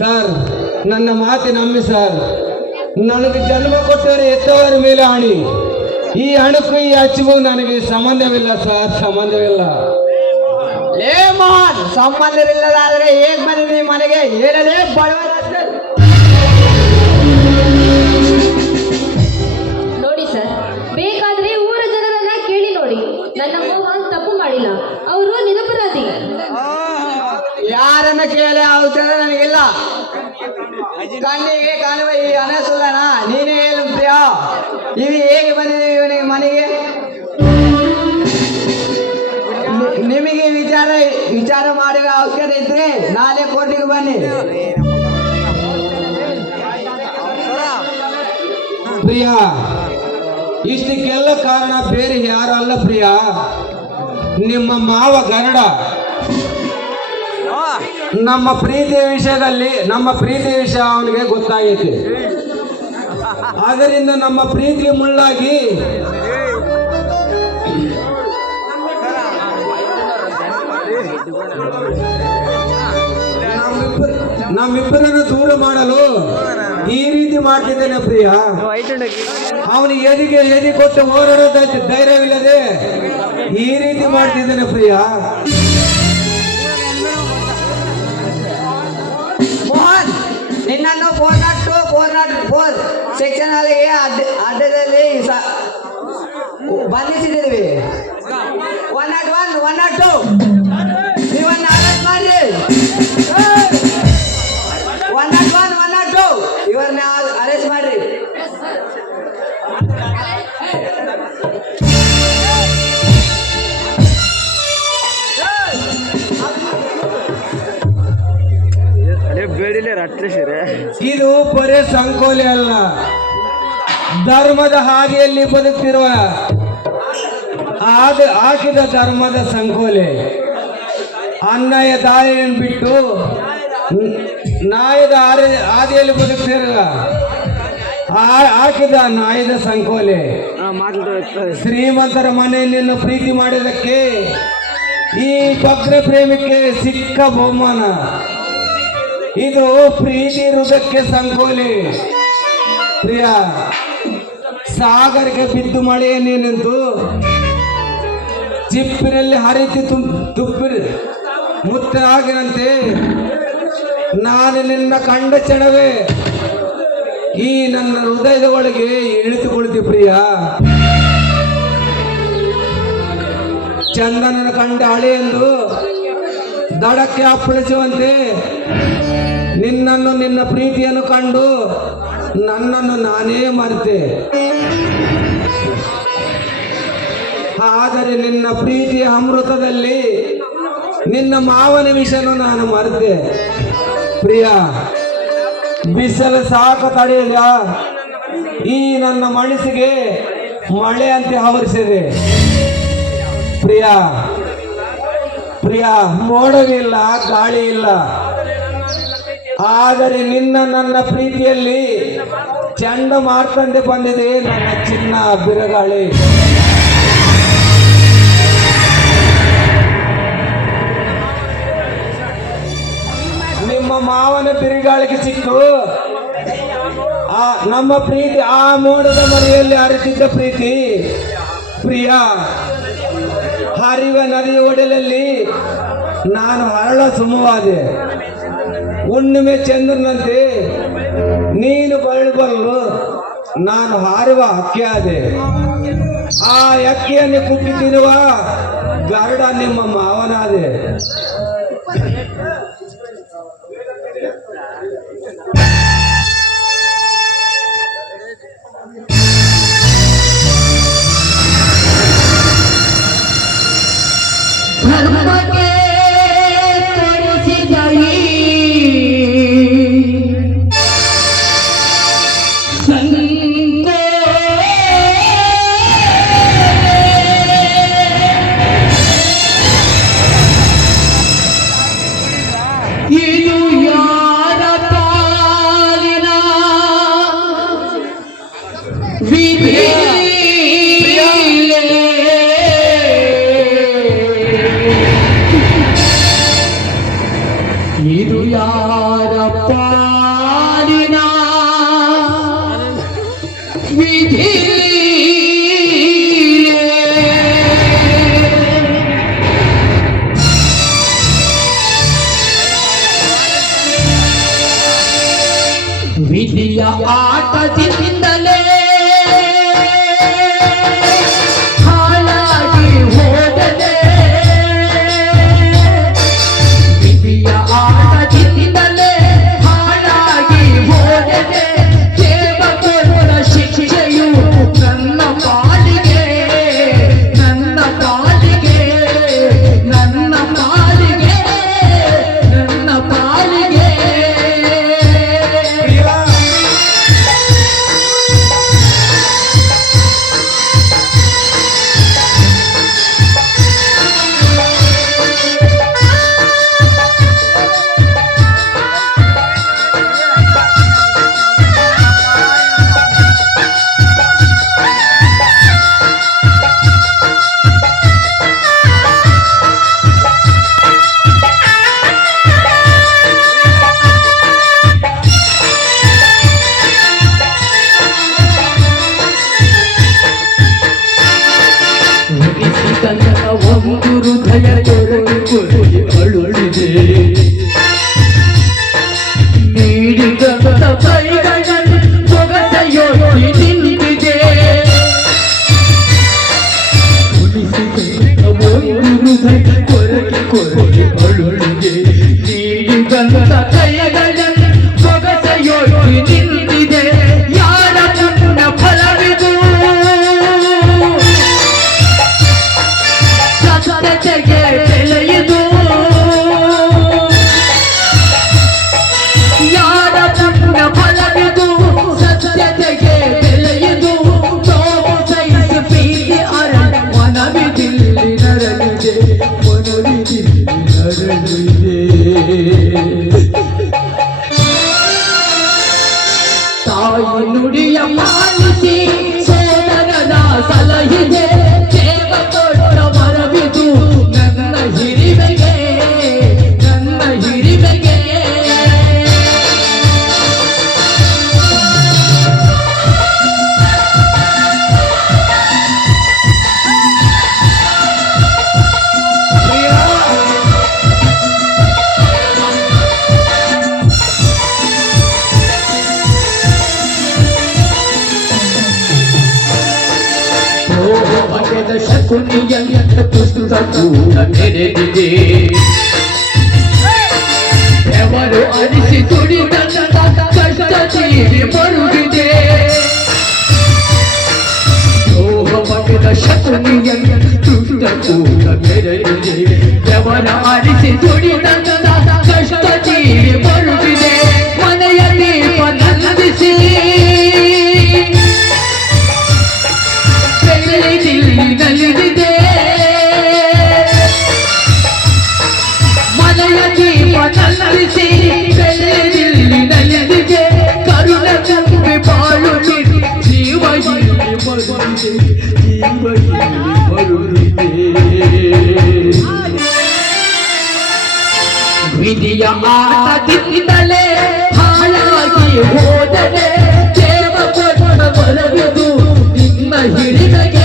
Sir, ನನ್ನ ಮಾತಿ ನಂಬಿ ಸರ್. ನನಗೆ ಜನ್ಮ ಕೊಟ್ಟರೆ ಎತ್ತವರ ಮೇಲೆ ಹಣಿ. ಈ ಹಣಕ್ಕೂ ಈ ಹಚ್ಚಿಗೂ ನನಗೆ ಸಂಬಂಧವಿಲ್ಲ ಸರ್, ಸಂಬಂಧವಿಲ್ಲ. ಲೇ ಮೋಹನ್, ಸಂಬಂಧವಿಲ್ಲದಾದ್ರೆ ಹೇಗ್ ಬಂದಿದೆ ಮನೆಗೆ ಹೇಳಲೇ ಬಡವರ. ನೋಡಿ ಸರ್, ಬೇಕಾದ್ರೆ ಊರ ಜನರನ್ನ ಕೇಳಿ ನೋಡಿ. ನನ್ನ ಮೋಹನ್ ತಪ್ಪು ಮಾಡಿಲ್ಲ, ಅವರು ನಿರಪರಾಧಿ. ಯಾರನ್ನ ಕೇಳಿ ಔಷಧ ನನಗಿಲ್ಲ. ಕಣ್ಣಿಗೆ ಕಾಣುವ ಈ ಅನಸುಲನ ನೀನೇ ಹೇಳು ಪ್ರಿಯ. ಇದು ಹೇಗೆ ಬಂದಿದೆ ಇವನಿಗೆ ಮನೆಗೆ? ನಿಮಗೆ ವಿಚಾರ ಮಾಡುವ ಅವಶ್ಯಕತೆ ಇದ್ರೆ ನಾಳೆ ಕೋರ್ಟಿಗೆ ಬನ್ನಿ. ಪ್ರಿಯಾ, ಇಷ್ಟಕ್ಕೆಲ್ಲ ಕಾರಣ ಬೇರೆ ಯಾರು ಅಲ್ಲ ಪ್ರಿಯಾ, ನಿಮ್ಮ ಮಾವ ಗರಡ. ನಮ್ಮ ಪ್ರೀತಿಯ ವಿಷಯ ಅವನಿಗೆ ಗೊತ್ತಾಗೈತಿ. ಆದ್ದರಿಂದ ನಮ್ಮ ಪ್ರೀತಿ ಮುಳ್ಳಾಗಿ ನಮ್ಮಿಬ್ಬರನ್ನು ದೂರ ಮಾಡಲು ಈ ರೀತಿ ಮಾಡ್ತಿದ್ದೇನೆ ಪ್ರಿಯಾ. ಅವನಿಗೆ ಎದಿ ಕೊಟ್ಟು ಹೋರಾಡೋದ ಧೈರ್ಯವಿಲ್ಲದೆ ಈ ರೀತಿ ಮಾಡ್ತಿದ್ದೇನೆ ಪ್ರಿಯಾ. ಮೋಹನ್, ನಿನ್ನನ್ನು 402, 404 ಸೆಕ್ಷನ್ ಅಲ್ಲಿ ಅಡ್ಡದಲ್ಲಿ ಬಂಧಿಸಿದ್ದೀವಿ. 101, 102 ಇವನ್ನ ಅರೆಸ್ಟ್ ಮಾಡಿ. 101, 102 ಇವರನ್ನ ಅರೆಸ್ಟ್ ಮಾಡ್ರಿ. ಇದು ಬರೇ ಸಂಕೋಲೆ ಅಲ್ಲ, ಧರ್ಮದ ಹಾದಿಯಲ್ಲಿ ಬದುಕ್ತಿರುವ ಹಾಕಿದ ಧರ್ಮದ ಸಂಕೋಲೆ. ಅನ್ಯಾಯ ದಾರಿಯನ್ನು ಬಿಟ್ಟು ನ್ಯಾಯದ ಹಾದಿಯಲ್ಲಿ ಬದುಕ್ತಿರುವ ಹಾಕಿದ ನ್ಯಾಯದ ಸಂಕೋಲೆ. ಶ್ರೀಮಂತರ ಮನೆಯನ್ನು ಪ್ರೀತಿ ಮಾಡಿದಕ್ಕೆ ಈ ಭಗ್ನ ಪ್ರೇಮಿಗೆ ಸಿಕ್ಕ ಬಹುಮಾನ. ಇದು ಪ್ರೀತಿ ಹೃದಯಕ್ಕೆ ಸಂಕೋಲೆ. ಪ್ರಿಯ, ಸಾಗರಕ್ಕೆ ಬಿದ್ದು ಮಳೆಯನ್ನೇನೆಂದು ಚಿಪ್ಪಿನಲ್ಲಿ ಹರಿತಿ ತುಪ್ಪಿರಿ ಮುತ್ತಾಗಿನಂತೆ ನಾನು ನಿನ್ನ ಕಂಡ ಕ್ಷಣವೇ ಈ ನನ್ನ ಹೃದಯದ ಒಳಗೆ ಇಳಿದುಕೊಳ್ತಿ ಪ್ರಿಯ. ಚಂದನನ ಕಂಡ ಹಳೆ ಎಂದು ದಡಕ್ಕೆ ಅಪ್ಪಳಿಸುವಂತೆ ನಿನ್ನ ಪ್ರೀತಿಯನ್ನು ಕಂಡು ನನ್ನನ್ನು ನಾನೇ ಮರೆತೆ. ಆದರೆ ನಿನ್ನ ಪ್ರೀತಿಯ ಅಮೃತದಲ್ಲಿ ನಿನ್ನ ಮಾವನ ವಿಷಯನು ನಾನು ಮರೆತೆ ಪ್ರಿಯ. ಬಿಸಿಲು ಸಾಕು ತಡೆಯಲ್ಲ, ಈ ನನ್ನ ಮನಸ್ಸಿಗೆ ಮಳೆ ಅಂತ ಆವರಿಸಿದೆ ಪ್ರಿಯ. ಮೋಡವಿಲ್ಲ, ಗಾಳಿ ಇಲ್ಲ, ಆದರೆ ನನ್ನ ಪ್ರೀತಿಯಲ್ಲಿ ಚಂಡ ಮಾರ್ತಂದೆ ಬಂದಿದೆ ನನ್ನ ಚಿನ್ನ ಬಿರುಗಾಳಿ. ನಿಮ್ಮ ಮಾವನ ಬಿರುಗಾಳಿಗೆ ಸಿಕ್ಕು ನಮ್ಮ ಪ್ರೀತಿ ಆ ಮೋಡದ ಮರೆಯಲ್ಲಿ ಹರಿತಿದ್ದ ಪ್ರೀತಿ ಪ್ರಿಯ. ಹರಿವ ನದಿ ಒಡಲಲ್ಲಿ ನಾನು ಹರಳ ಸುಮವಾದೆ. ಹುಣ್ಣಿಮೆ ಚಂದ್ರನಂತೆ ನೀನು ಬರಲು ನಾನು ಹಾರುವ ಹಕ್ಕಿಯಾದೆ. ಆ ಹಕ್ಕಿಯನ್ನು ಕುಟ್ಟಿ ತಿನ್ನುವ ಗರುಡ ನಿಮ್ಮ ಮಾವನಾದೆ. ಇದು ಯಾರ ಪಾಲಿನ ವಿಧಿ ವಿಧಿಯ ಆಟದಿಂದಲೇ ಹಾಳಾಗಿ ಹೋಗದೆ ವಿಧಿಯ ಆಟದಿಂದಲೇ ಹಾಳಾಗಿ ಹೋಗದೆ ದೇವರ ಶಿಕ್ಷೆಯು ನನ್ನ ಪಾಲಿಗೆ ನನ್ನ ಪಾಲಿಗೆ ನನ್ನ ಪಾಲಿಗೆ ನನ್ನ ಪಾಲಿಗೆ ಒಂದು ಹೃದಯ ಕೊರಗಿ ಅಳುಳಿದೆ ನೀಡಿದಂತ ಕೈಗಳನ್ನು ಸೊಗಸೆಯೊತ್ತಿ ನಿಂತಿದೆ ಒಂದು ಹೃದಯ ಕೊರಗಿ ಅಳುಳಿದೆ ನೀಡಿದಂತ ಕೈಗಳನ್ನು ಸೊಗಸೆಯೊತ್ತಿ ನಿಂತಿದೆ ಯಾರ ಪುಣ್ಯ ಫಲವಿದು ಸತ್ಯತೆಗೆ ಬೆಲೆಯುದು ಯಾರ ಪುಣ್ಯ ಫಲವಿದು ಸತ್ಯತೆಗೆ ಬೆಲೆಯುದು ಸೋಮು ಸೈಸು ಪ್ರೀತಿ ಅರಳ ಮನವಿದಿಲ್ಲಿ ನರಳಿದೆ ಮನವಿದಿಲ್ಲಿ ನರಳಿದೆ ತಾಯಿ ನುಡಿಯ ಪಾಲಿಸಿ ಸೋದರನ ಸಲಹಿದೆ ದೇವ ಕೊಟ್ಟ ವರವಿದು ನನ್ನ ಹಿರಿಮೆಗೆ ನನ್ನ ಹಿರಿಮೆಗೆ ಬಗೆದ ಶಕುನಿಯಂತ ಪುಸ್ತಕ ಕೂಡ ನೆರೆದಿದೆ ಎವರು ಅನಿಸಿ ತುಡಿದ ಕಷ್ಟ ತೀರಿ ಬರುತ್ತಿದೆ ಬಗೆದ ಶಕುನಿಯಂತ ಪುಸ್ತಕ ಕೂಡ ನೆರೆದಿದೆ ಎವರ ಅನಿಸಿ ತುಡಿದ ಕಷ್ಟ ತೀರಿ ಬರುತ್ತಿದೆ ಮನೆಯ ದೀಪ ನಂದಿಸಿ ನಲಿದಿದೆ ಮನೆಯ ದೀಪ ನಲ್ಲಿಸಿ ಬೆಳೆದಿಲ್ಲಿ ನಲಿದಿದೆ ಕರುಣ ತುಂಬಿ ಬಾಳುತ್ತಿದೆ ಜೀವ ಇಲ್ಲಿ ಬರುತ್ತಿದೆ ಜೀವ ಇಲ್ಲಿ ಬರುತ್ತಿದೆ ವಿಧಿಯ ಆಟದಿಂದಲೇ ಹಾಳಾಗಿ ಹೋದರೆ ದೇವ ಕೊಟ್ಟ ಬರವಿದು ನಿನ್ನ ಹಿರಿಮೆಗೆ